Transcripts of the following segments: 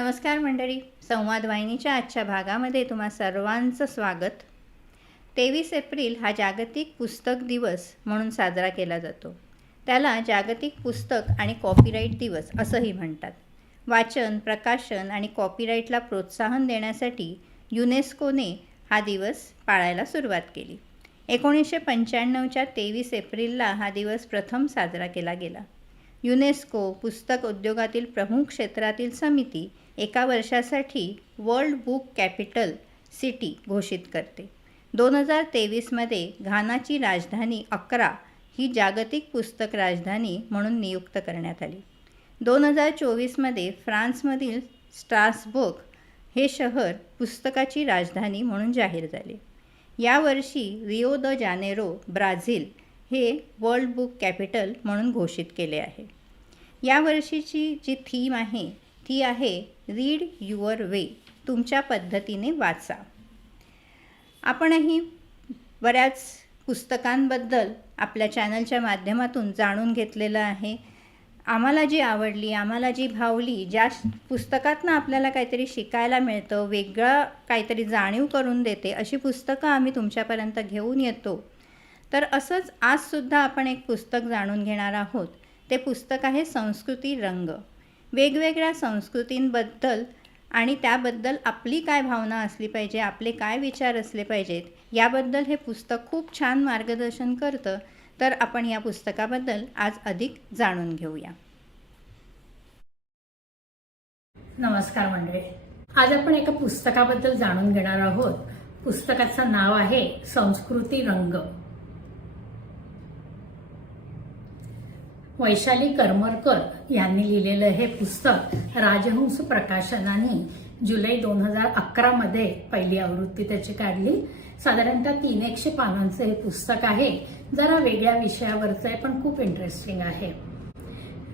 नमस्कार मंडळी संवाद वाहिनीच्या आजच्या भागामध्ये तुम्हा सर्वांचं स्वागत. तेवीस एप्रिल हा जागतिक पुस्तक दिवस म्हणून साजरा केला जातो. त्याला जागतिक पुस्तक आणि कॉपीराईट दिवस असंही म्हणतात. वाचन प्रकाशन आणि कॉपीराईटला प्रोत्साहन देण्यासाठी युनेस्कोने हा दिवस पाळायला सुरुवात केली. एकोणीसशे पंच्याण्णवच्या तेवीस एप्रिलला हा दिवस प्रथम साजरा केला गेला. युनेस्को पुस्तक उद्योगातील प्रमुख क्षेत्रातील समिती एका वर्षासाठी वर्ल्ड बुक कॅपिटल सिटी घोषित करते. दोन हजार तेवीसमध्ये घानाची राजधानी अकरा ही जागतिक पुस्तक राजधानी म्हणून नियुक्त करण्यात आली. दोन हजार चोवीसमध्ये फ्रान्समधील स्ट्रासबर्ग हे शहर पुस्तकाची राजधानी म्हणून जाहीर झाले. यावर्षी रिओ द जानेरो ब्राझील हे वर्ल्ड बुक कॅपिटल म्हणून घोषित केले आहे. यावर्षीची जी थीम आहे ती आहे रीड युअर वे. तुमच्या पद्धतीने वाचा. आपणही बऱ्याच पुस्तकांबद्दल आपल्या चॅनलच्या माध्यमातून जाणून घेतलेलं आहे. आम्हाला जी आवडली आम्हाला जी भावली ज्या पुस्तकातनं आपल्याला काहीतरी शिकायला मिळतं वेगळं काहीतरी जाणीव करून देते अशी पुस्तकं आम्ही तुमच्यापर्यंत घेऊन येतो. तर असंच आजसुद्धा आपण एक पुस्तक जाणून घेणार आहोत. ते पुस्तक आहे संस्कृती रंग. वेगवेगळ्या संस्कृतींबद्दल आणि त्याबद्दल आपली काय भावना असली पाहिजे आपले काय विचार असले पाहिजेत याबद्दल हे पुस्तक खूप छान मार्गदर्शन करतं. तर आपण या पुस्तकाबद्दल आज अधिक जाणून घेऊया. नमस्कार मंडळी. आज आपण एका पुस्तकाबद्दल जाणून घेणार आहोत. पुस्तकाचं नाव आहे संस्कृती रंग. वैशाली करमरकर यांनी लिहिलेलं हे पुस्तक राजहंस प्रकाशनाने जुलै दोन हजार अकरामध्ये पहिली आवृत्ती त्याची काढली. साधारणतः तीन एकशे पानांचं हे पुस्तक आहे. जरा वेगळ्या विषयावरचं आहे पण खूप इंटरेस्टिंग आहे.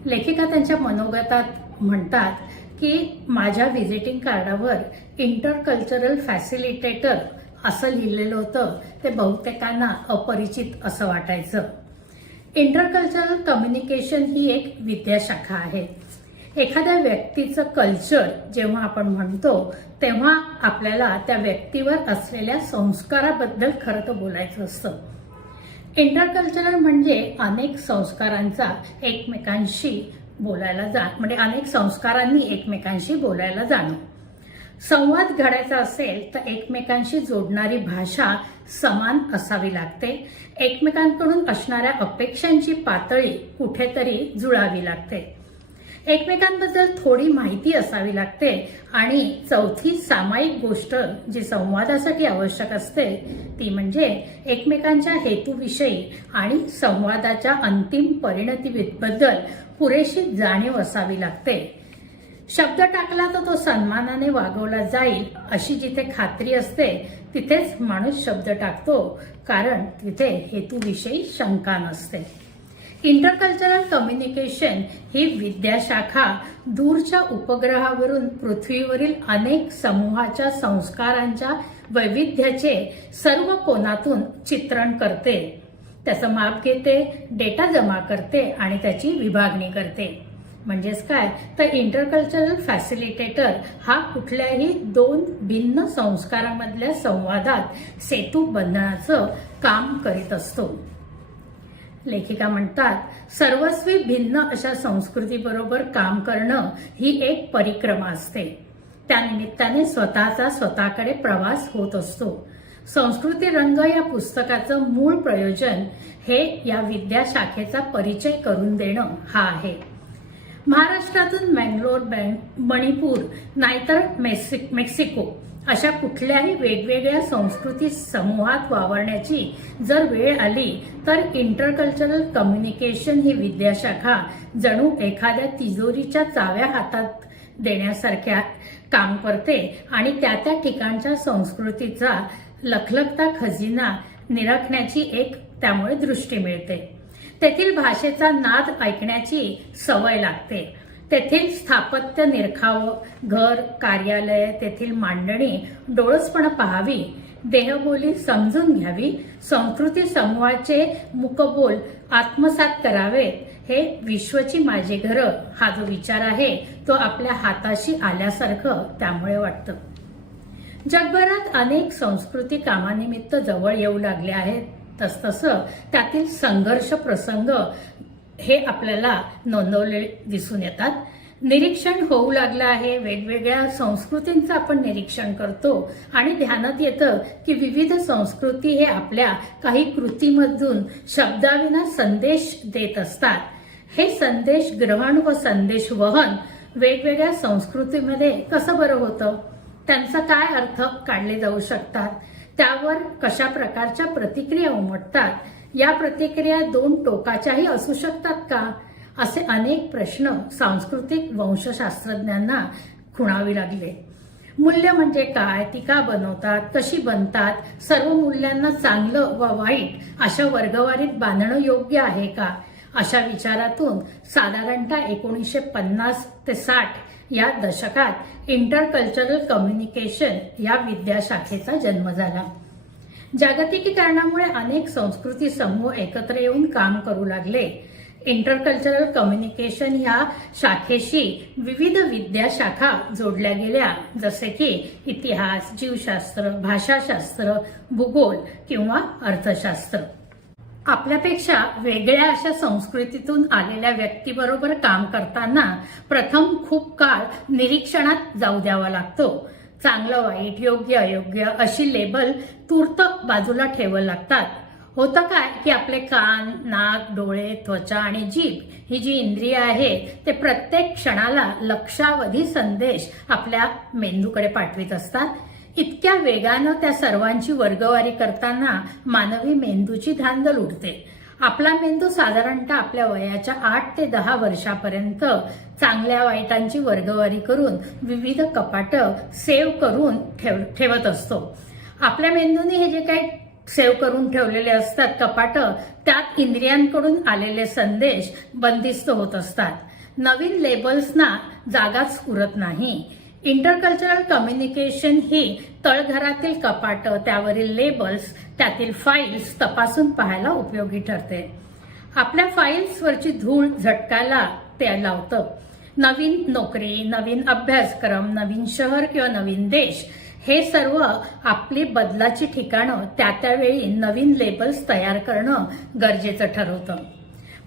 लेखिका त्यांच्या मनोगतात म्हणतात की माझ्या व्हिजिटिंग कार्डावर इंटरकल्चरल फॅसिलिटेटर असं लिहिलेलं होतं. ते बहुतेकांना अपरिचित असं वाटायचं. इंटरकल्चरल कम्युनिकेशन ही एक विद्याशाखा आहे. एखाद्या व्यक्तीचं कल्चर जेव्हा आपण म्हणतो तेव्हा आपल्याला त्या व्यक्तीवर असलेल्या संस्काराबद्दल खरं तर बोलायचं असतं. इंटरकल्चरल म्हणजे अनेक संस्कारांचा एकमेकांशी बोलायला जा म्हणजे अनेक संस्कारांनी एकमेकांशी बोलायला जाणं. संवाद घडायचा असेल तर एकमेकांशी जोडणारी भाषा समान असावी लागते. एकमेकांकडून असणाऱ्या अपेक्षांची पातळी कुठेतरी जुळावी लागते. एकमेकांबद्दल थोडी माहिती असावी लागते आणि चौथी सामायिक गोष्ट जी संवादासाठी आवश्यक असते ती म्हणजे एकमेकांच्या हेतूविषयी आणि संवादाच्या अंतिम परिणतीबद्दल पुरेशी जाणीव असावी लागते. शब्द टाकला तर तो सन्मानाने वागवला जाईल अशी जिथे खात्री असते तिथेच माणूस शब्द टाकतो कारण तिथे हेतूविषयी शंका नसते. इंटरकल्चरल कम्युनिकेशन ही विद्याशाखा दूरच्या उपग्रहावरून पृथ्वीवरील अनेक समूहाच्या संस्कारांच्या वैविध्याचे सर्व कोनातून चित्रण करते. त्याचं माप घेते डेटा जमा करते आणि त्याची विभागणी करते. म्हणजेच काय? तर इंटरकल्चरल फॅसिलिटेटर हा कुठल्याही दोन भिन्न संस्कारामधल्या संवादात सेतू बंधनाचं काम करीत असतो. लेखिका म्हणतात सर्वस्वी भिन्न अशा संस्कृतीबरोबर काम करणं ही एक परिक्रमा असते. त्यानिमित्ताने स्वतःचा स्वतःकडे प्रवास होत असतो. संस्कृती रंग या पुस्तकाचं मूळ प्रयोजन हे या विद्याशाखेचा परिचय करून देणं हा आहे. महाराष्ट्रातून मँगलोर मणिपूर नाहीतर मेक्सिको अशा कुठल्याही वेगवेगळ्या संस्कृती समूहात वावरण्याची जर वेळ आली तर इंटरकल्चरल कम्युनिकेशन ही विद्याशाखा जणू एखाद्या तिजोरीच्या चाव्या हातात देण्यासारख्या काम करते आणि त्या त्या ठिकाणच्या संस्कृतीचा लखलखता खजिना निरखण्याची एक त्यामुळे दृष्टी मिळते. तेथील भाषेचा नाद ऐकण्याची सवय लागते. तेथील स्थापत्य निरखाव घर कार्यालय तेथील मांडणी डोळसपण पाहावी देहबोली समजून घ्यावी संस्कृती समूहाचे मुकबोल आत्मसात करावेत हे विश्वची माझे घरं हा जो विचार आहे तो आपल्या हाताशी आल्यासारखं त्यामुळे वाटतं. जगभरात अनेक संस्कृती कामानिमित्त जवळ येऊ लागले आहेत. तसतसं त्यातील संघर्ष प्रसंग हे आपल्याला नोंदवले दिसून येतात. निरीक्षण होऊ लागलं आहे. वेगवेगळ्या संस्कृतींचं आपण निरीक्षण करतो आणि ध्यानात येतं की विविध संस्कृती हे आपल्या काही कृतीमधून शब्दाविना संदेश देत असतात. हे संदेश ग्रहण व संदेश वहन वेगवेगळ्या संस्कृतीमध्ये कसं बरं होतं? त्यांचा काय अर्थ काढले जाऊ शकतात? त्यावर कशा प्रकारच्या प्रतिक्रिया उमटतात? या प्रतिक्रिया दोन टोकाच्याही असू शकतात का? असे अनेक प्रश्न सांस्कृतिक वंशशास्त्रज्ञांना खुणावे लागले. मूल्य म्हणजे काय? ती का बनवतात? कशी बनतात? सर्व मूल्यांना चांगलं व वाईट अशा वर्गवारीत बांधणं योग्य आहे का? अशा विचारातून साधारणतः एकोणीसशे पन्नास ते साठ या दशकात इंटरकल्चरल कम्युनिकेशन या विद्याशाखेचा जन्म झाला. जागतिकीकरणामुळे अनेक संस्कृती समूह एकत्र येऊन काम करू लागले. इंटरकल्चरल कम्युनिकेशन ह्या शाखेशी विविध विद्याशाखा जोडल्या गेल्या. जसे की इतिहास जीवशास्त्र भाषाशास्त्र भूगोल किंवा अर्थशास्त्र. आपल्यापेक्षा वेगळ्या अशा संस्कृतीतून आलेल्या व्यक्तीबरोबर काम करताना प्रथम खूप काळ निरीक्षणात जाऊ द्यावा लागतो. चांगलं वाईट योग्य अयोग्य अशी लेबल तूर्त बाजूला ठेवावं लागतात. होतं काय की आपले कान नाक डोळे त्वचा आणि जीभ ही जी इंद्रिय आहे ते प्रत्येक क्षणाला लक्षावधी संदेश आपल्या मेंदूकडे पाठवित असतात. इतक्या वेगानं त्या सर्वांची वर्गवारी करताना मानवी मेंदूची धांदल उडते. आपला मेंदू साधारणतः आपल्या वयाच्या आठ ते दहा वर्षापर्यंत चांगल्या वाईटांची वर्गवारी करून विविध कपाटं सेव्ह करून ठेव ठेवत असतो. आपल्या मेंदूने हे जे काही सेव्ह करून ठेवलेले असतात कपाटं त्यात इंद्रियांकडून आलेले संदेश बंदिस्त होत असतात. नवीन लेबल्सना जागाच उरत नाही. इंटरकल्चरल कम्युनिकेशन ही तळघरातील कपाटं त्यावरील लेबल्स त्यातील फाईल्स तपासून पाहायला उपयोगी ठरते. आपल्या फाईल्सवरची धूळ झटकायला ते लावतं. नवीन नोकरी नवीन अभ्यासक्रम नवीन शहर किंवा नवीन देश हे सर्व आपली बदलाची ठिकाणं त्या त्यावेळी नवीन लेबल्स तयार करणं गरजेचं ठरवतं.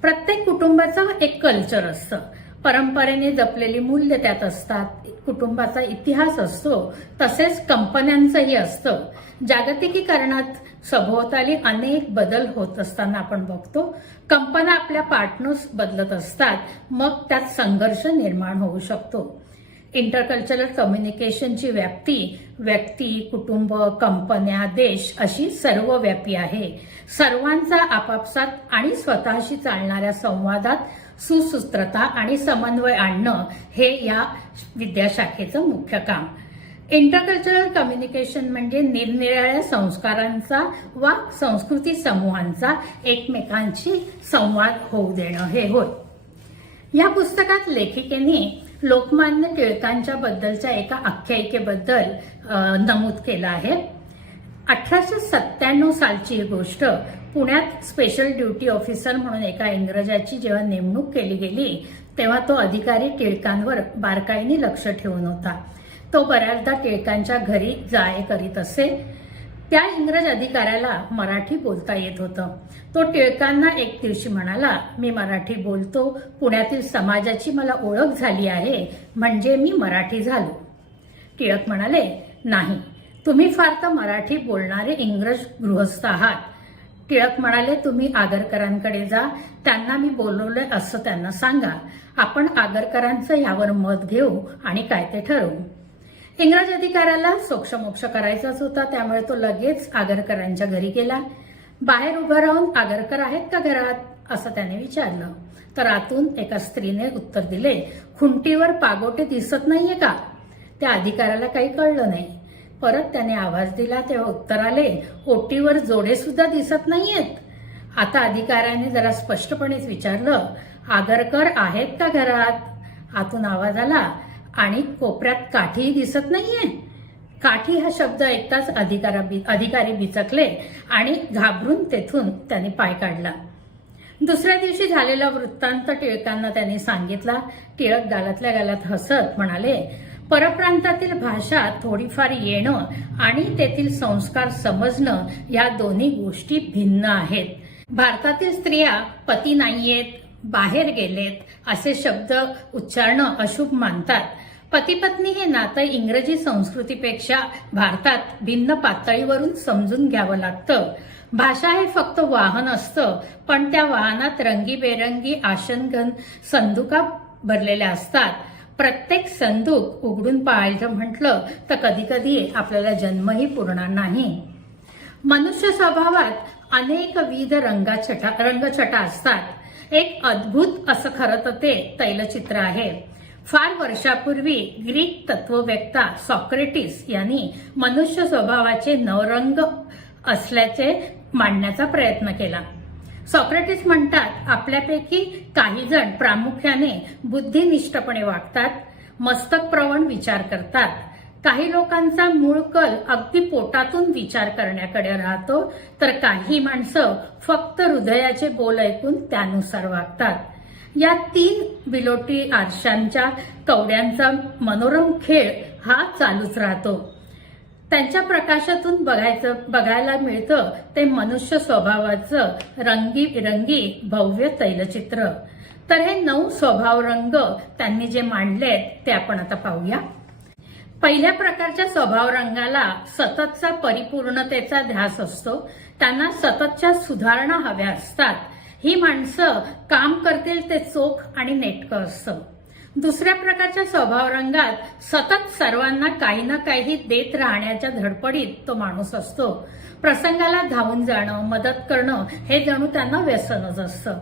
प्रत्येक कुटुंबाचं एक कल्चर असतं. परंपरेने जपलेली मूल्य त्यात असतात. कुटुंबाचा इतिहास असतो तसेच कंपन्यांचंही असतं. जागतिकीकरणात सभोवताली अनेक बदल होत असताना आपण बघतो कंपन्या आपल्या पार्टनर्स बदलत असतात मग त्यात संघर्ष निर्माण होऊ शकतो. इंटरकल्चरल कम्युनिकेशनची व्याप्ती व्यक्ती कुटुंब कंपन्या देश अशी सर्वव्यापी आहे. सर्वांचा आपापसात आणि स्वतःशी चालणाऱ्या संवादात सुसूत्रता आणि समन्वय आणणं हे या विद्याशाखेचं मुख्य काम. इंटरकल्चरल कम्युनिकेशन म्हणजे निरनिराळ्या संस्कारांचा वा संस्कृती समूहांचा एकमेकांशी संवाद होऊ देणं हे होय. या पुस्तकात लेखिकेने लोकमान्य टिळकांच्या बद्दलच्या एका आख्यायिकेबद्दल नमूद केलं आहे. अठराशे सत्त्याण्णव सालची ही गोष्ट पुण्यात स्पेशल ड्युटी ऑफिसर म्हणून एका इंग्रजाची जेव्हा नेमणूक केली गेली तेव्हा तो अधिकारी टिळकांवर बारकाईने लक्ष ठेवून होता. तो बऱ्याचदा टिळकांच्या घरी जाय करीत असे. त्या इंग्रज अधिकाऱ्याला मराठी बोलता येत होतं. तो टिळकांना एक दिवशी म्हणाला मी मराठी बोलतो. पुण्यातील समाजाची मला ओळख झाली आहे. म्हणजे मी मराठी झालो. टिळक म्हणाले नाही. तुम्ही फार तर मराठी बोलणारे इंग्रज गृहस्थ आहात. टिळक म्हणाले तुम्ही आगरकरांकडे जा. त्यांना मी बोलवलंय असं त्यांना सांगा. आपण आगरकरांचं यावर मत घेऊ आणि काय ते ठरवू. इंग्रज अधिकाऱ्याला सोक्षमोक्ष करायचाच होता. त्यामुळे तो लगेच आगरकरांच्या घरी गेला. बाहेर उभं राहून आगरकर आहेत का घरात? असं त्याने विचारलं. तर आतून एका स्त्रीने उत्तर दिले खुंटीवर पागोटे दिसत नाहीये का? त्या अधिकाऱ्याला काही कळलं नाही. परत त्याने आवाज दिला तेव्हा उत्तर आले ओटीवर जोडे सुद्धा दिसत नाहीयेत. आता अधिकाऱ्याने जरा स्पष्टपणेच विचारलं आगरकर आहेत का घरात? आतून आवाज आला आणि कोपऱ्यात काठीही दिसत नाहीये. काठी हा शब्द ऐकताच अधिकारा अधिकारी बिचकले आणि घाबरून तेथून त्याने पाय काढला. दुसऱ्या दिवशी झालेला वृत्तांत टिळकांना त्यांनी सांगितला. टिळक गालातल्या गालात हसत म्हणाले परप्रांतातील भाषा थोडीफार येणं आणि तेथील संस्कार समजणं या दोन्ही गोष्टी भिन्न आहेत. भारतातील स्त्रिया पती नाहीयेत बाहेर गेलेत असे शब्द उच्चारणं अशुभ मानतात. पती पत्नी हे नातं इंग्रजी संस्कृतीपेक्षा भारतात भिन्न पातळीवरून समजून घ्यावं लागतं. भाषा हे फक्त वाहन असतं पण त्या वाहनात रंगीबेरंगी आशनघन संदुका भरलेल्या असतात. प्रत्येक संदूक उघडून पाहायचं म्हटलं तर कधी कधी आपल्याला जन्मही पुरणार नाही. मनुष्य स्वभावात अनेकविध रंगाछटा रंगछटा असतात. एक अद्भुत असं खरं तर ते तैलचित्र आहे. फार वर्षापूर्वी ग्रीक तत्ववेत्ता सॉक्रेटिस यांनी मनुष्य स्वभावाचे नवरंग असल्याचे मांडण्याचा प्रयत्न केला. सॉक्रेटिस म्हणतात आपल्यापैकी काही जण प्रामुख्याने बुद्धिनिष्ठपणे वागतात मस्तक प्रवण विचार करतात. काही लोकांचा मूळ कल अगदी पोटातून विचार करण्याकडे राहतो तर काही माणसं फक्त हृदयाचे बोल ऐकून त्यानुसार वागतात. या तीन बिलोटी आरशांच्या कवड्यांचा मनोरम खेळ हा चालूच राहतो. त्यांच्या प्रकाशातून बघायचं बघायला मिळतं ते मनुष्य स्वभावाचं रंगी रंगी भव्य तैलचित्र. तर हे नऊ स्वभाव रंग त्यांनी जे मांडले ते आपण आता पाहूया. पहिल्या प्रकारच्या स्वभाव रंगाला सततचा परिपूर्णतेचा ध्यास असतो. त्यांना सततच्या सुधारणा हव्या असतात. ही माणसं काम करतील ते चोख आणि नेटकं असतं. दुसऱ्या प्रकारच्या स्वभाव रंगात सतत सर्वांना काही ना काही देत राहण्याच्या धडपडीत तो माणूस असतो. प्रसंगाला धावून जाणं मदत करणं हे जणू त्यांना व्यसनच असतं.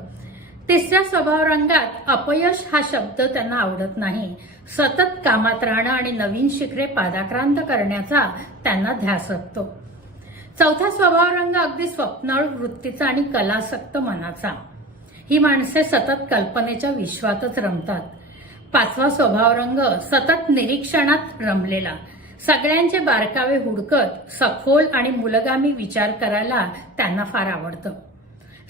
तिसऱ्या स्वभाव रंगात अपयश हा शब्द त्यांना आवडत नाही. सतत कामात राहणं आणि नवीन शिखरे पादाक्रांत करण्याचा त्यांना ध्यास असतो. चौथा स्वभाव रंग अगदी स्वप्नाळू वृत्तीचा आणि कलासक्त मनाचा. ही माणसे सतत कल्पनेच्या विश्वातच रमतात. पाचवा स्वभाव रंग सतत निरीक्षणात रमलेला. सगळ्यांचे बारकावे हुडकत सखोल आणि मुलगामी विचार करायला त्यांना फार आवडतं.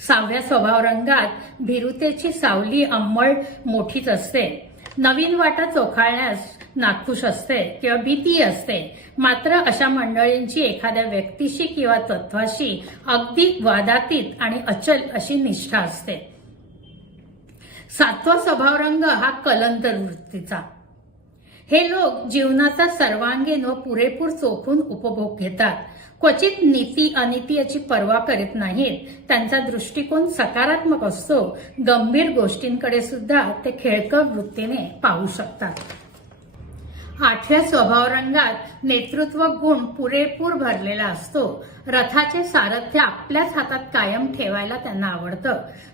सहाव्या स्वभाव रंगात भिरुतेची सावली अंमळ मोठीच असते. नवीन वाटा चोखाळण्यास नाखुश असते किंवा भीती असते. मात्र अशा मंडळींची एखाद्या व्यक्तीशी किंवा तत्वाशी अगदी वादातीत आणि अचल अशी निष्ठा असते. सातवा स्वभाव रंग हा कलंतर वृत्तीचा हे लोक जीवनाचा सर्वांगीण व पुरेपूर चोखून उपभोग घेतात. क्वचित नीती अनिती याची पर्वा करीत नाहीत. त्यांचा दृष्टिकोन सकारात्मक असतो. गंभीर गोष्टींकडे सुद्धा ते खेळकर वृत्तीने पाहू शकतात. आठव्या स्वभाव रंगात नेतृत्व गुण पुरेपूर भरलेला असतो. रथाचे सारथ्य आपल्याच हातात कायम ठेवायला त्यांना आवडतं.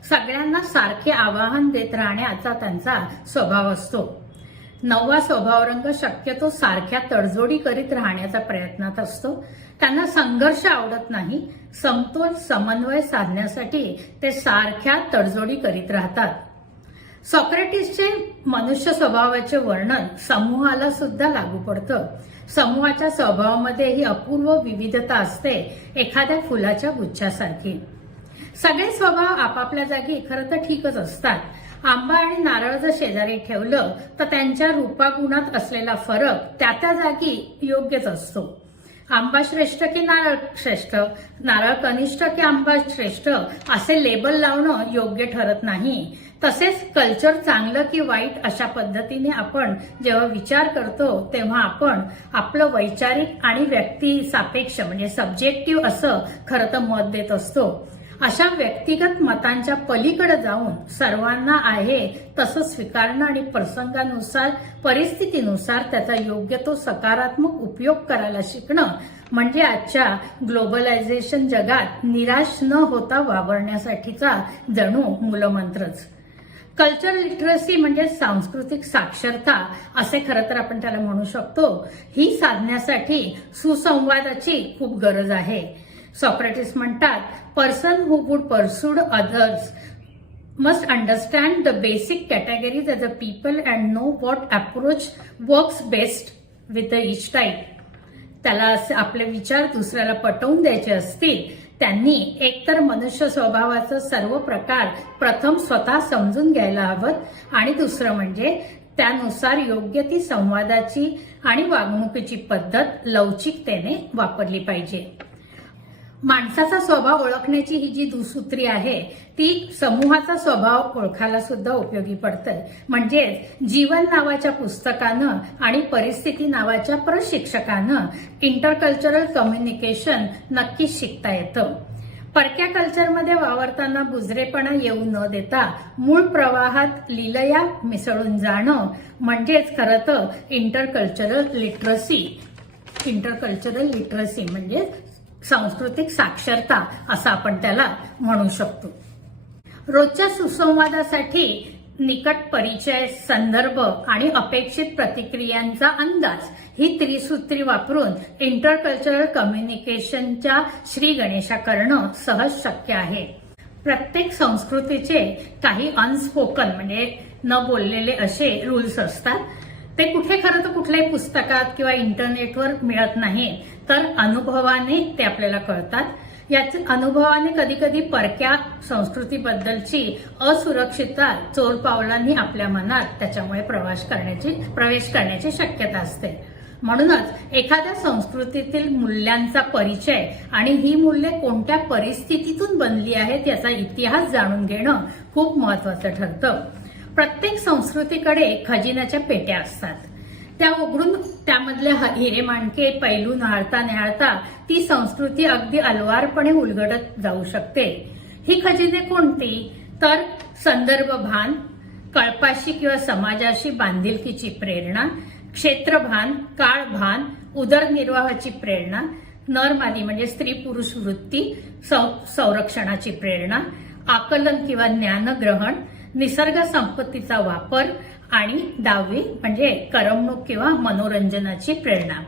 सगळ्यांना सारखे आवाहन देत राहण्याचा त्यांचा स्वभाव असतो. नववा स्वभाव रंग शक्यतो सारख्या तडजोडी करीत राहण्याचा प्रयत्नात असतो. त्यांना संघर्ष आवडत नाही. समतोल समन्वय साधण्यासाठी ते सारख्या तडजोडी करीत राहतात. सॉक्रेटिसचे मनुष्य स्वभावाचे वर्णन समूहाला सुद्धा लागू पडतं. समूहाच्या स्वभावामध्ये ही अपूर्व विविधता असते एखाद्या फुलाच्या गुच्छासारखी. सगळे स्वभाव आपापल्या जागी खरं तर ठीकच असतात. आंबा आणि नारळ जर शेजारी ठेवलं तर त्यांच्या रूपागुणात असलेला फरक त्या त्या जागी योग्यच असतो. आंबा श्रेष्ठ की नारळ श्रेष्ठ? नारळ कनिष्ठ की आंबा श्रेष्ठ? असे लेबल लावणं योग्य ठरत नाही. तसेच कल्चर चांगलं की वाईट अशा पद्धतीने आपण जेव्हा विचार करतो तेव्हा आपण आपलं वैचारिक आणि व्यक्ती सापेक्ष म्हणजे सब्जेक्टिव्ह असं खरं तर मत देत असतो. अशा व्यक्तिगत मतांच्या पलीकडे जाऊन सर्वांना आहे तसं स्वीकारणं आणि प्रसंगानुसार परिस्थितीनुसार त्याचा योग्य तो सकारात्मक उपयोग करायला शिकणं म्हणजे आजच्या ग्लोबलायझेशन जगात निराश न होता वावरण्यासाठीचा जणू मूलमंत्रच. कल्चर लिटरसी म्हणजे सांस्कृतिक साक्षरता असे खरं तर आपण त्याला म्हणू शकतो. ही साधण्यासाठी सुसंवादाची खूप गरज आहे. सॉक्रेटिस म्हणतात person who would persuade others must understand the basic categories as a people and know what approach works best with the each type त्याला आपले विचार दुसऱ्याला पटवून द्यायचे असतील त्यांनी एकतर मनुष्य स्वभावाचं सर्व प्रकार प्रथम स्वतः समजून घ्यायला हवं आणि दुसरं म्हणजे त्यानुसार योग्य ती संवादाची आणि वागणुकीची पद्धत लवचिकतेने वापरली पाहिजे. माणसाचा स्वभाव ओळखण्याची ही जी दुसूत्री आहे ती समूहाचा स्वभाव ओळखायला सुद्धा उपयोगी पडतंय. म्हणजेच जीवन नावाच्या पुस्तकानं आणि परिस्थिती नावाच्या प्रशिक्षकानं इंटरकल्चरल कम्युनिकेशन नक्कीच शिकता येतं. परक्या कल्चरमध्ये वावरताना बुजरेपणा येऊ न देता मूळ प्रवाहात लिलया मिसळून जाणं म्हणजेच खरं तर इंटरकल्चरल लिटरसी इंटरकल्चरल लिटरसी म्हणजे सांस्कृतिक साक्षरता असं आपण त्याला म्हणू शकतो. रोजच्या सुसंवादासाठी निकट परिचय संदर्भ आणि अपेक्षित प्रतिक्रियांचा अंदाज ही त्रिसूत्री वापरून इंटरकल्चरल कम्युनिकेशनच्या श्री गणेशा करणं सहज शक्य आहे. प्रत्येक संस्कृतीचे काही अनस्पोकन म्हणजे न बोललेले असे रूल्स असतात. ते कुठे खरं तर कुठल्याही पुस्तकात किंवा इंटरनेटवर मिळत नाही तर अनुभवाने ते आपल्याला कळतात. याच अनुभवाने कधी कधी परक्या संस्कृतीबद्दलची असुरक्षितता चोर पावलांनी आपल्या मनात त्याच्यामुळे प्रवास करण्याची प्रवेश करण्याची शक्यता असते. म्हणूनच एखाद्या संस्कृतीतील मूल्यांचा परिचय आणि ही मूल्ये कोणत्या परिस्थितीतून बनली आहेत याचा इतिहास जाणून घेणं खूप महत्वाचं ठरतं. प्रत्येक संस्कृतीकडे खजिन्याच्या पेट्या असतात. त्या उघडून त्यामधले ह- हिरे माणके पैलू न्हाळता न्याहाळता ती संस्कृती अगदी अलवारपणे उलगडत जाऊ शकते. ही खजिने कोणती? तर संदर्भ भान कळपाशी किंवा समाजाशी बांधिलकीची प्रेरणा क्षेत्रभान काळभान उदरनिर्वाहाची प्रेरणा नरमादी म्हणजे स्त्री पुरुष वृत्ती सं- संरक्षणाची प्रेरणा आकलन किंवा ज्ञानग्रहण निसर्ग संपत्तीचा वापर आणि दहावी म्हणजे करमणूक किंवा मनोरंजनाची प्रेरणा.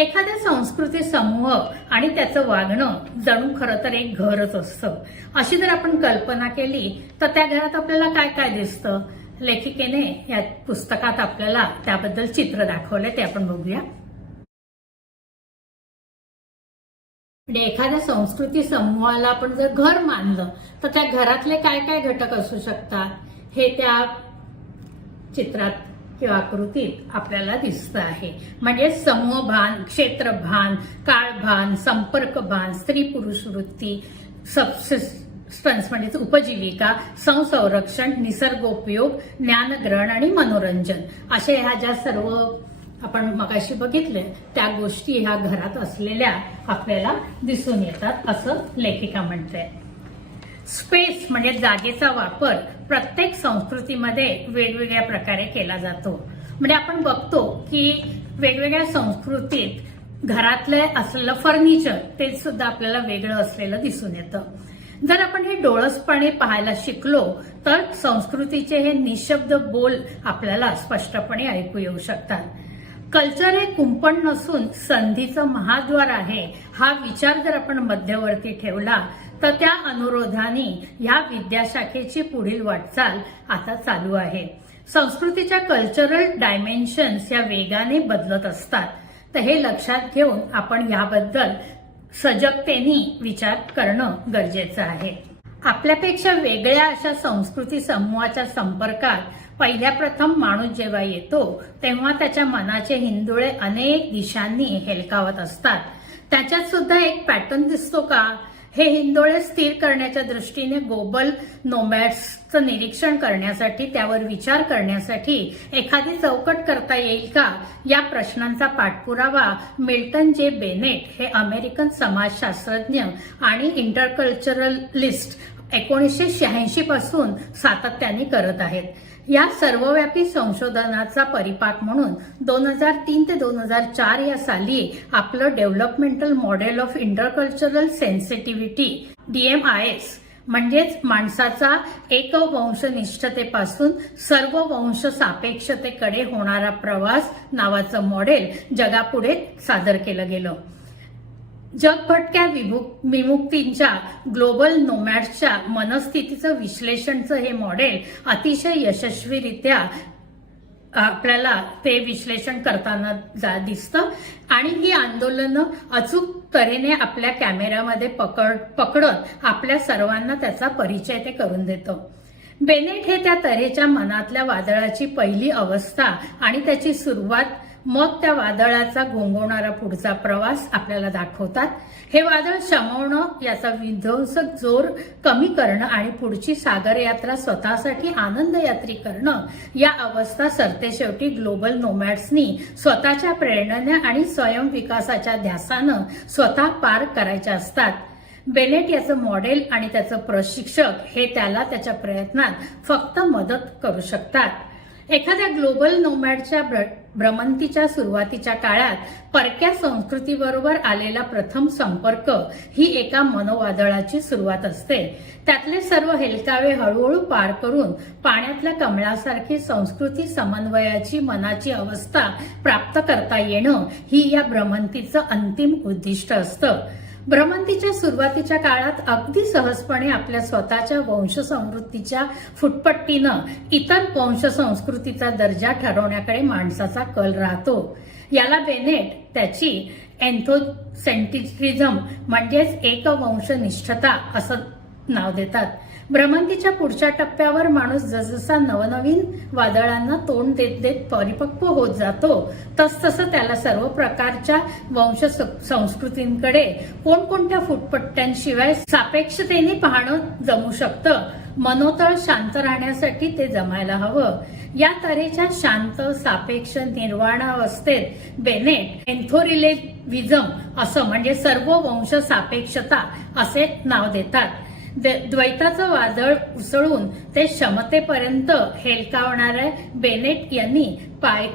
एखाद्या संस्कृती समूह आणि त्याचं वागणं जणू खरं तर एक घरच असतं. अशी जर आपण कल्पना केली तर त्या घरात आपल्याला काय काय दिसतं? लेखिकेने या पुस्तकात आपल्याला त्याबद्दल चित्र दाखवले ते आपण बघूया. म्हणजे एखाद्या संस्कृती समूहाला आपण जर घर मानलं तर त्या घरातले काय काय घटक असू शकतात? हे त्या चित्रात किंवा आकृतीत आपल्याला दिसतं आहे. म्हणजे समूहभान क्षेत्रभान काळभान संपर्कभान स्त्री पुरुष वृत्ती सबसिस्टन्स म्हणजे उपजीविका संसंरक्षण निसर्गोपयोग ज्ञानग्रहण आणि मनोरंजन. असे ह्या ज्या सर्व आपण मगाशी बघितले त्या गोष्टी ह्या घरात असलेल्या आपल्याला दिसून येतात असं लेखिका म्हणते. स्पेस म्हणजे जागेचा वापर प्रत्येक संस्कृतीमध्ये वेगवेगळ्या प्रकारे केला जातो. म्हणजे आपण बघतो की वेगवेगळ्या संस्कृतीत घरातलं असलेलं फर्निचर ते सुद्धा आपल्याला वेगळं असलेलं दिसून येतं. जर आपण हे डोळसपणे पाहायला शिकलो तर संस्कृतीचे हे निशब्द बोल आपल्याला स्पष्टपणे ऐकू येऊ शकतात. कल्चर हे कुंपण नसून संधीचं महाद्वार आहे. हा विचार जर आपण मध्यवर्ती ठेवला तर त्या अनुरोधाने ह्या विद्याशाखेची पुढील वाटचाल आता चालू आहे. संस्कृतीच्या कल्चरल डायमेन्शन्स या वेगाने बदलत असतात. तर हे लक्षात घेऊन आपण याबद्दल सजगतेने विचार करणं गरजेचं आहे. आपल्यापेक्षा वेगळ्या अशा संस्कृती समूहाच्या संपर्कात पहिल्या प्रथम माणूस जेव्हा येतो तेव्हा त्याच्या मनाचे हिंदुळे अनेक दिशांनी हेलकावत असतात. त्याच्यात सुद्धा एक पॅटर्न दिसतो का? हे हिंदोळे स्थिर करण्याच्या दृष्टीने ग्लोबल नोमॅट्सचं निरीक्षण करण्यासाठी त्यावर विचार करण्यासाठी एखादी चौकट करता येईल का? या प्रश्नांचा पाठपुरावा मिल्टन जे बेनेट हे अमेरिकन समाजशास्त्रज्ञ आणि इंटरकल्चरलिस्ट एकोणीसशे शहाऐंशी पासून सातत्याने करत आहेत. या सर्वव्यापी संशोधनाचा परिपाक म्हणून दोन हजार तीन ते दोन हजार चार या साली आपलं developmental model of intercultural sensitivity DMIS म्हणजेच माणसाचा एकवंशनिष्ठतेपासून सर्व वंश सापेक्षतेकडे होणारा प्रवास नावाचं मॉडेल जगापुढे सादर केलं गेलं. जगभटक्या विभु- विमुक्तींच्या ग्लोबल नोमॅड्सच्या मनस्थितीचं विश्लेषणचं हे मॉडेल अतिशय यशस्वीरित्या आपल्याला ते विश्लेषण करताना जा दिसतं. आणि ही आंदोलनं अचूक तऱ्हेने आपल्या कॅमेऱ्यामध्ये पकड पकडत आपल्या सर्वांना त्याचा परिचय ते करून देतं. बेनेट हे त्या तऱ्हेच्या मनातल्या वादळाची पहिली अवस्था आणि त्याची सुरुवात मग त्या वादळाचा घोंगवणारा पुढचा प्रवास आपल्याला दाखवतात. हे वादळ शमवणं याचा विध्वंसक जोर कमी करणं आणि पुढची सागर यात्रा स्वतःसाठी आनंद यात्री करणं या अवस्था सरतेशेवटी ग्लोबल नोमॅड्सनी स्वतःच्या प्रेरणेने आणि स्वयंविकासाच्या ध्यासानं स्वतः पार करायच्या असतात. बेनेट याचं मॉडेल आणि त्याचं प्रशिक्षक हे त्याला त्याच्या प्रयत्नात फक्त मदत करू शकतात. एखाद्या ग्लोबल नोमॅडच्या भ्रमंतीच्या सुरुवातीच्या काळात परक्या संस्कृतीबरोबर आलेला प्रथम संपर्क ही एका मनोवादळाची सुरुवात असते. त्यातले सर्व हेलकावे हळूहळू पार करून पाण्यातल्या कमळासारखी संस्कृती समन्वयाची मनाची अवस्था प्राप्त करता येणं ही या भ्रमंतीचं अंतिम उद्दिष्ट असतं. भ्रमंतीच्या सुरुवातीच्या काळात अगदी सहजपणे आपल्या स्वतःच्या वंशसमृद्धीच्या फुटपट्टीनं इतर वंशसंस्कृतीचा दर्जा ठरवण्याकडे माणसाचा कल राहतो. याला बेनेट त्याची एन्थोसेंटिट्रिझम म्हणजेच एकवंशनिष्ठता असं नाव देतात. भ्रमंतीच्या पुढच्या टप्प्यावर माणूस जसजसा नवनवीन वादळांना तोंड देत देत परिपक्व होत जातो तसतसं त्याला सर्व प्रकारच्या वंश संस्कृतींकडे कोणकोणत्या फुटपट्ट्यांशिवाय सापेक्षतेने पाहणं जमू शकतं. मनोतळ शांत राहण्यासाठी ते जमायला हवं. या तऱ्हेच्या शांत सापेक्ष निर्वाणावस्थेत बेनेट एन्थोरिलेविझम असं म्हणजे सर्व वंश सापेक्षता असे नाव देतात. द्वैताचं वादळ उसळून ते क्षमतेपर्यंत हेलकावणाऱ्या बेनेट यांनी पाय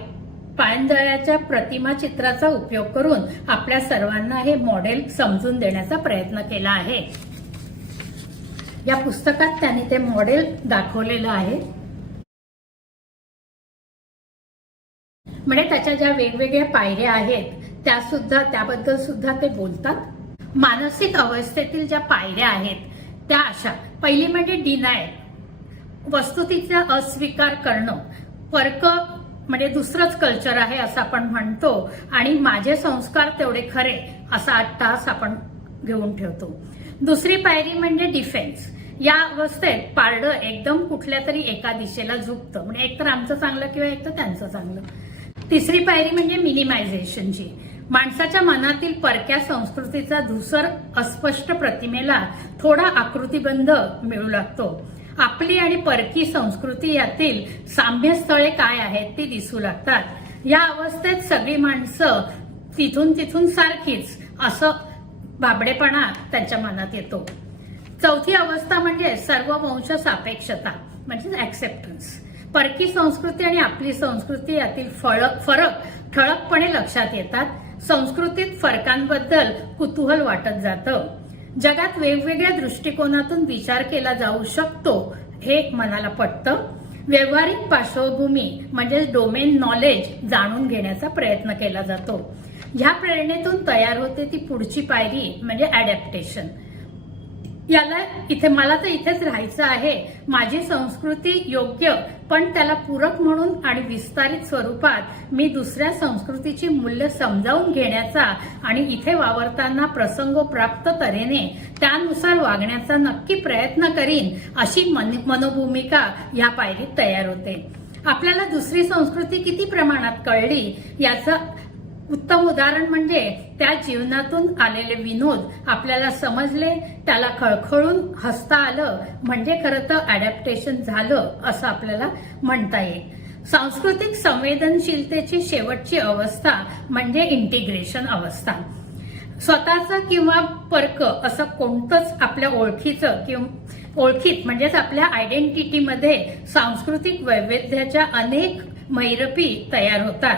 पायंदळ्याच्या प्रतिमा चित्राचा उपयोग करून आपल्या सर्वांना हे मॉडेल समजून देण्याचा प्रयत्न केला आहे. या पुस्तकात त्यांनी ते मॉडेल दाखवलेलं आहे. म्हणजे त्याच्या ज्या वेगवेगळ्या पायऱ्या आहेत त्या सुद्धा त्याबद्दल सुद्धा ते बोलतात. मानसिक अवस्थेतील ज्या पायऱ्या आहेत त्या अशा. पहिली म्हणजे डिनाय वस्तुतीचा अस्वीकार करणं. वर्क म्हणजे दुसरंच कल्चर आहे असं आपण म्हणतो. आणि माझे संस्कार तेवढे खरे असा आत्तास तास आपण घेऊन ठेवतो. दुसरी पायरी म्हणजे डिफेन्स या अवस्थेत पारडं एकदम कुठल्या तरी एका दिशेला झुकतं. म्हणजे एकतर आमचं चांगलं किंवा एक तर त्यांचं चांगलं. तिसरी पायरी म्हणजे मिनिमायझेशनची माणसाच्या मनातील परक्या संस्कृतीचा धुसर अस्पष्ट प्रतिमेला थोडा आकृतीबंध मिळू लागतो. आपली आणि परकी संस्कृती यातील साम्यस्थळे काय आहेत ती दिसू लागतात. या अवस्थेत सगळी माणसं तिथून तिथून सारखीच असं बाबडेपणा त्यांच्या मनात येतो. चौथी अवस्था म्हणजे सर्व वंश सापेक्षता म्हणजे ऍक्सेप्टन्स परकी संस्कृती आणि आपली संस्कृती यातील फळ- फरक ठळकपणे लक्षात येतात. संस्कृतीत फरकांबद्दल कुतूहल वाटत जातं. जगात वेगवेगळ्या दृष्टिकोनातून विचार केला जाऊ शकतो हे मनाला पटतं. व्यवहारिक पार्श्वभूमी म्हणजे डोमेन नॉलेज जाणून घेण्याचा प्रयत्न केला जातो. ह्या प्रेरणेतून तयार होते ती पुढची पायरी म्हणजे अडॅप्टेशन याला इथे मला तर इथेच राहायचं आहे. माझी संस्कृती योग्य पण त्याला पूरक म्हणून आणि विस्तारित स्वरूपात मी दुसऱ्या संस्कृतीची मूल्य समजावून घेण्याचा आणि इथे वावरताना प्रसंगोप्राप्त तऱ्हेने त्यानुसार वागण्याचा नक्की प्रयत्न करीन अशी मन मनोभूमिका या पायरीत तयार होते. आपल्याला दुसरी संस्कृती किती प्रमाणात कळली याचं उत्तम उदाहरण म्हणजे त्या जीवनातून आलेले विनोद आपल्याला समजले त्याला खळखळून हसता आलं म्हणजे खरं तर अडॅप्टेशन झालं असं आपल्याला म्हणता येईल. सांस्कृतिक संवेदनशीलतेची शेवटची अवस्था म्हणजे इंटिग्रेशन अवस्था. स्वतःचं किंवा पर्क असं कोणतंच आपल्या ओळखीचं किंवा ओळखीत म्हणजेच आपल्या आयडेंटिटीमध्ये सांस्कृतिक वैविध्याच्या अनेक मैरपी तयार होतात.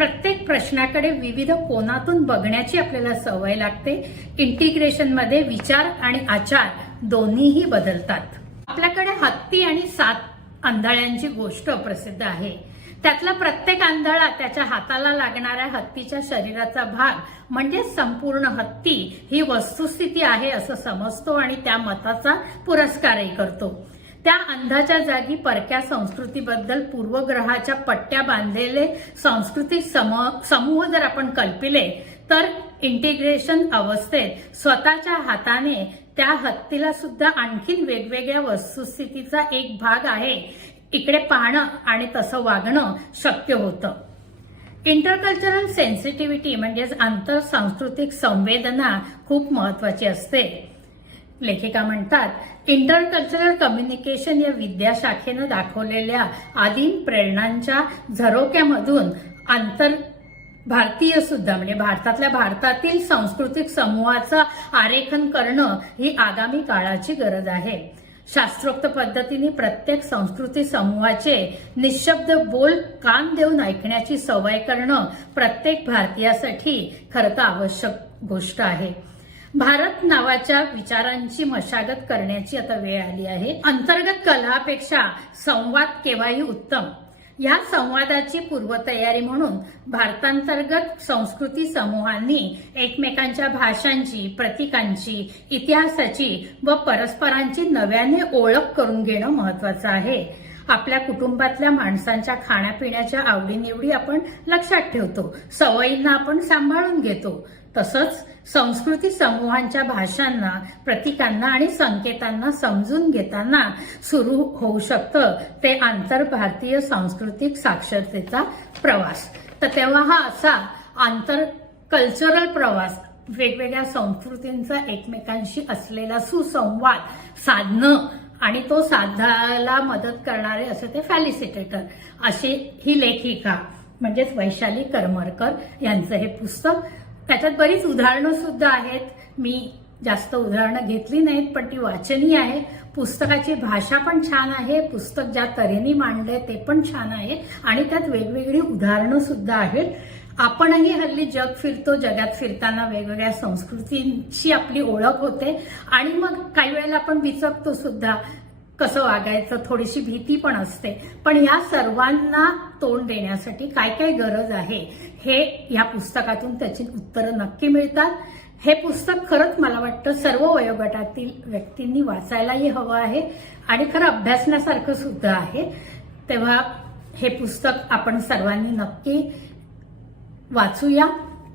प्रत्येक प्रश्नाकडे विविध कोनातून बघण्याची आपल्याला सवय लागते. इंटिग्रेशनमध्ये विचार आणि आचार दोन्हीही बदलतात. आपल्याकडे हत्ती आणि सात आंधळ्यांची गोष्ट प्रसिद्ध आहे. त्यातला प्रत्येक आंधळा त्याच्या हाताला लागणाऱ्या हत्तीच्या शरीराचा भाग म्हणजे संपूर्ण हत्ती ही वस्तुस्थिती आहे असं समजतो आणि त्या मताचा पुरस्कारही करतो. त्या अंधाच्या जागी परक्या संस्कृतीबद्दल पूर्वग्रहाच्या पट्ट्या बांधलेले सांस्कृतिक सम- समूह जर आपण कल्पिले तर इंटिग्रेशन अवस्थेत स्वतःच्या हाताने त्या हत्तीला सुद्धा आणखीन वेगवेगळ्या वस्तुस्थितीचा एक भाग आहे. इकडे पाहणं आणि तसं वागणं शक्य होतं. इंटरकल्चरल सेन्सिटिव्हिटी म्हणजेच आंतरसांस्कृतिक संवेदना खूप महत्वाची असते. लेखिका म्हणतात इंटरकल्चरल कम्युनिकेशन या विद्याशाखेनं दाखवलेल्या आदिम प्रेरणांच्या झरोक्यामधून आंतर भारतीय सुद्धा म्हणजे भारतातल्या भारतातील सांस्कृतिक समूहाचं आरेखन करणं ही आगामी काळाची गरज आहे. शास्त्रोक्त पद्धतीने प्रत्येक संस्कृती समूहाचे निशब्द बोल कान देऊन ऐकण्याची सवय करणं प्रत्येक भारतीयासाठी खरं तर आवश्यक गोष्ट आहे. भारत नावाच्या विचारांची मशागत करण्याची आता वेळ आली आहे. अंतर्गत कलापेक्षा संवाद केव्हाही उत्तम. या संवादाची पूर्वतयारी म्हणून भारतांतर्गत संस्कृती समूहांनी एकमेकांच्या भाषांची प्रतीकांची इतिहासाची व परस्परांची नव्याने ओळख करून घेणं महत्वाचं आहे. आपल्या कुटुंबातल्या माणसांच्या खाण्यापिण्याच्या आवडीनिवडी आपण लक्षात ठेवतो. सवयींना आपण सांभाळून घेतो. तसंच संस्कृती समूहांच्या भाषांना प्रतीकांना आणि संकेतांना समजून घेताना सुरू होऊ शकतं ते आंतर भारतीय सांस्कृतिक साक्षरतेचा प्रवास. तर तेव्हा हा असा आंतर कल्चरल प्रवास वेगवेगळ्या संस्कृतींचा एकमेकांशी असलेला सुसंवाद साधणं आणि तो साधायला मदत करणारे असे ते फॅलिसिटेटर अशी ही लेखिका म्हणजेच वैशाली करमरकर यांचं हे पुस्तक त्याच्यात बरीच उदाहरणं सुद्धा आहेत. मी जास्त उदाहरणं घेतली नाहीत पण ती वाचनीय आहे. पुस्तकाची भाषा पण छान आहे. पुस्तक ज्या तऱ्हेने मांडलंय ते पण छान आहे. आणि त्यात वेगवेगळी उदाहरणं सुद्धा आहेत. आपणही हल्ली जग फिरतो जगात फिरताना वेगवेगळ्या संस्कृतींची आपली ओळख होते. आणि मग काही वेळेला आपण विचकतो सुद्धा. कसं वागायचं थोडीशी भीती पण असते. पण या सर्वांना तोंड देण्यासाठी काय काय गरज आहे हे या पुस्तकातून त्याची उत्तरं नक्की मिळतात. हे पुस्तक खरंच मला वाटतं सर्व वयोगटातील व्यक्तींनी वाचायलाही हवं आहे आणि खरं अभ्यासण्यासारखं सुद्धा आहे. तेव्हा हे पुस्तक आपण सर्वांनी नक्की वाचूया.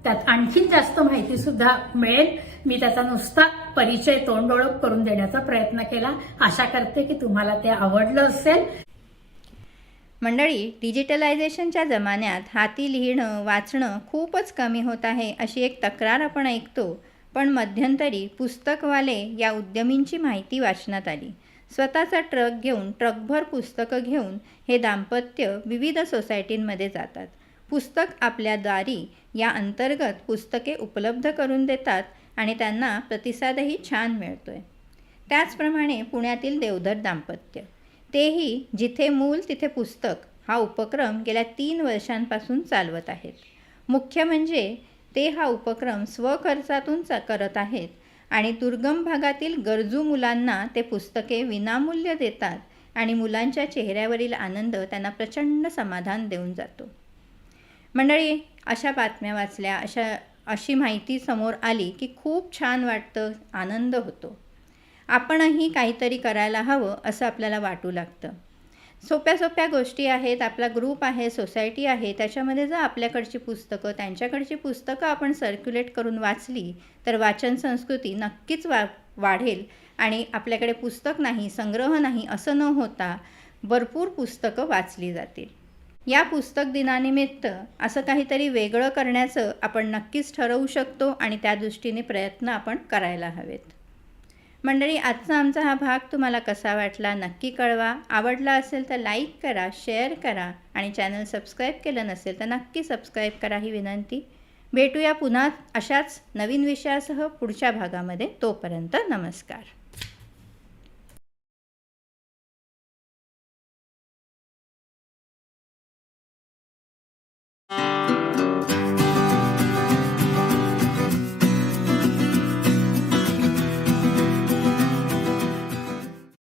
त्यात आणखीन जास्त माहिती सुद्धा मिळेल. मी त्याचा नुसता परिचय तोंडओळख करून देण्याचा प्रयत्न केला. आशा करते की तुम्हाला ते आवडलं असेल. मंडळी डिजिटलायझेशनच्या जमान्यात हाती लिहिणं वाचणं खूपच कमी होत आहे अशी एक तक्रार आपण ऐकतो. पण मध्यंतरी पुस्तकवाले या उद्यमींची माहिती वाचण्यात आली. स्वतःचा ट्रक घेऊन ट्रकभर पुस्तकं घेऊन हे दाम्पत्य विविध सोसायटींमध्ये जातात. पुस्तक आपल्या दारी या अंतर्गत पुस्तके उपलब्ध करून देतात. आणि त्यांना प्रतिसादही छान मिळतो आहे त्याचप्रमाणे पुण्यातील देवधर दाम्पत्य. तेही जिथे मूल तिथे पुस्तक हा उपक्रम गेल्या तीन वर्षांपासून चालवत आहेत. मुख्य म्हणजे ते हा उपक्रम स्वखर्चातून चा करत आहेत आणि दुर्गम भागातील गरजू मुलांना ते पुस्तके विनामूल्य देतात आणि मुलांच्या चेहऱ्यावरील आनंद त्यांना प्रचंड समाधान देऊन जातो. मंडळी अशा बातम्या वाचल्या अशा अशी माहिती समोर आली की खूप छान वाटतं आनंद होतो. आपणही काहीतरी करायला हवं असं आपल्याला वाटू लागतं. सोप्या सोप्या गोष्टी आहेत आपला ग्रुप आहे सोसायटी आहे त्याच्यामध्ये जर आपल्याकडची पुस्तकं त्यांच्याकडची पुस्तकं आपण सर्क्युलेट करून वाचली तर वाचन संस्कृती नक्कीच वा वाढेल. आणि आपल्याकडे पुस्तक नाही संग्रह नाही असं न होता भरपूर पुस्तकं वाचली जातील. या पुस्तक दिनानिमित्त असं काहीतरी वेगळं करण्याचं आपण नक्कीच ठरवू शकतो आणि त्या दृष्टीने प्रयत्न आपण करायला हवेत. मंडळी आजचा आमचा हा भाग तुम्हाला कसा वाटला नक्की कळवा. आवडला असेल तर लाईक करा शेअर करा आणि चॅनल सबस्क्राईब केलं नसेल तर नक्की सबस्क्राईब करा ही विनंती. भेटूया पुन्हा अशाच नवीन विषयासह पुढच्या भागामध्ये. तोपर्यंत नमस्कार.